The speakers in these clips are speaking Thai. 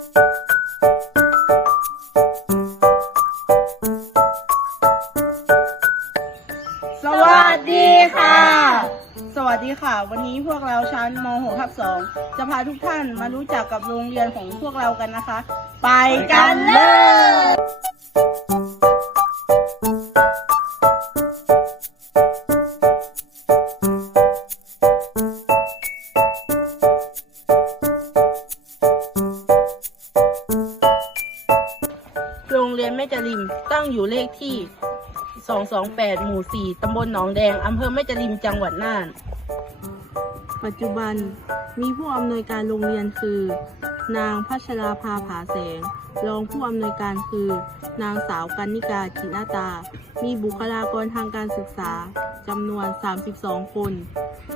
สวัสดีค่ะ สวัสดีค่ะ วันนี้พวกเราชั้นม .6 ทับ2จะพาทุกท่านมารู้จักกับโรงเรียนของพวกเรากันนะคะ ไปกันเลย อยู่เลขที่ 228 หมู่ 4 ตำบลหนองแดง อำเภอแม่จริมจังหวัดน่าน ปัจจุบันมีผู้อำนวยการโรงเรียนคือ นางพัชราภาผาแสง รองผู้อำนวยการคือ นางสาวกันนิกาจินาตา มีบุคลากรทางการศึกษาจำนวน 32 คน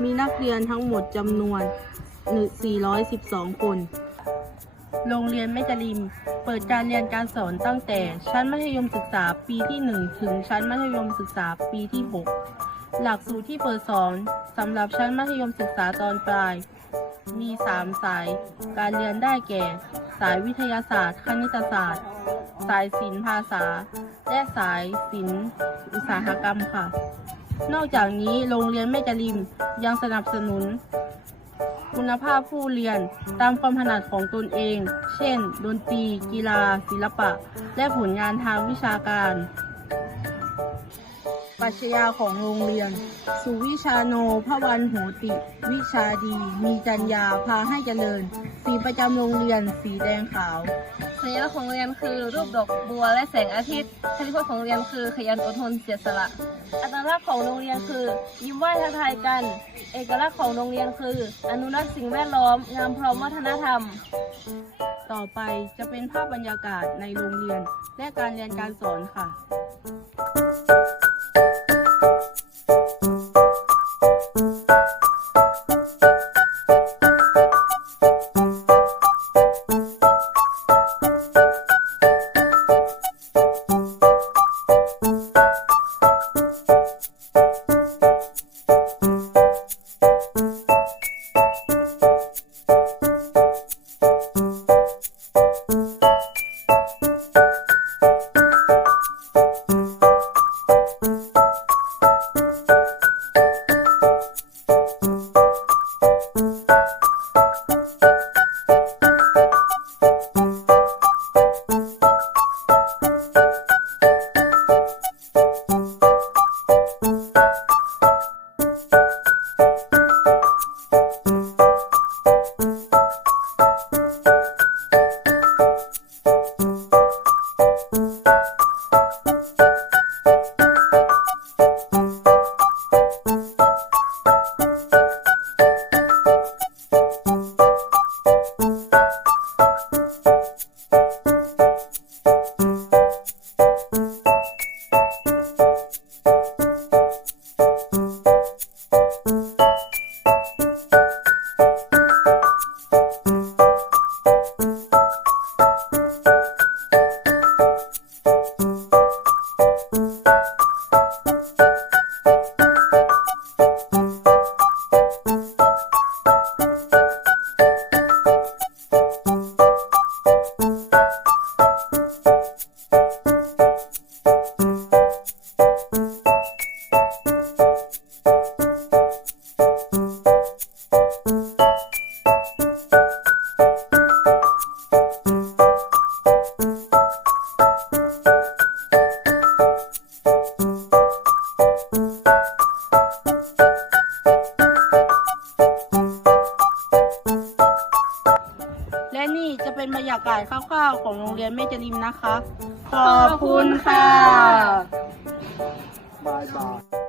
มีนักเรียนทั้งหมดจำนวน 412 คน โรงเรียนแม่จริม เปิดการเรียนการสอนตั้งแต่ ชั้นมัธยมศึกษาปีที่ 1 ถึงชั้นมัธยมศึกษาปีที่ 6 หลักสูตรที่เปิดสอนสำหรับชั้นมัธยมศึกษาตอนปลาย มี 3 สาย การเรียนได้แก่ สายวิทยาศาสตร์ คณิตศาสตร์ สายศิลปภาษา และสายศิลป์อุตสาหกรรมค่ะ นอกจากนี้โรงเรียนแม่จริมยังสนับสนุน คุณภาพผู้เรียนตามความถนัดของตนเอง เช่น ดนตรี กีฬา ศิลปะ และผลงานทางวิชาการ ปรัชญาของโรงเรียน สุวิชาโนพระวันโหติ วิชาดี มีจัญญาพาให้เจริญ สีประจำโรงเรียน สีแดงขาว สัญลักษณ์ของโรงเรียนคือรูปดอกบัวและแสงอาทิตย์สัญลักษณ์ของโรงเรียนคือขยันอดทนเสียสละ อัตลักษณ์ของโรงเรียนคือ ยิ้มไหว้ทักทายกัน เอกลักษณ์ของโรงเรียนคือ อนุรักษ์สิ่งแวดล้อม งามพร้อมวัฒนธรรม ต่อไปจะเป็นภาพบรรยากาศในโรงเรียน และการเรียนการสอนค่ะ และนี่จะเป็นบรรยากาศคร่าวๆของโรงเรียนแม่จริมนะคะ ขอบคุณค่ะ บายบาย